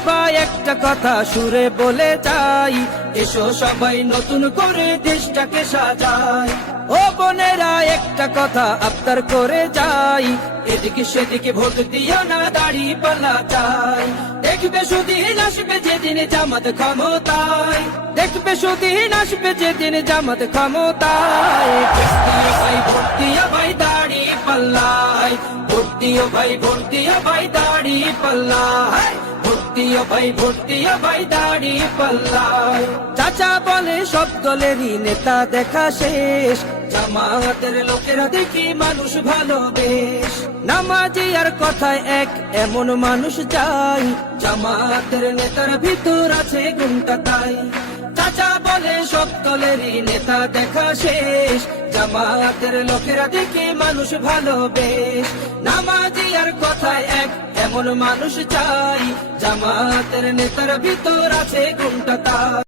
সবাই একটা কথা সুরে বলে যাই, এসো সবাই নতুন করে দেশটাকে সাজাই। ও বোনেরা একটা কথা আবদার করে যাই, এদিকে সেদিকে ভোট দিও না, দাড়ি পাল্লা চাই। দেখবে সুদিন আসবে যেদিন জামাত ক্ষমতায়, দেখবে সুদিন আসবে যেদিন জামাত ক্ষমতায়। ভোট দিও ভাই দাড়ি পাল্লায়, ভোট দিও ভাই, ভোট দিও ভাই দাড়ি পাল্লায়, ভোট দিও ভাই, ভোট দিও ভাই দাড়ি পাল্লায়। চাচা বলে সব দলেরই নেতা দেখা শেষ, জামাতের লোকেরা দেখি মানুষ ভালো বেশ। নামাজি আর কথায় এক এমন মানুষ চাই, জামাতের নেতার ভিতর আছে গুণটা তাই। চাচা বলে সব দলেরই নেতা দেখা শেষ, জামাতের লোকেরা দেখি মানুষ ভালো বেশ। নামাজি আর কথায় এক এমন মানুষ চাই, জামাতের নেতার ভিতর আছে গুণটা তাই।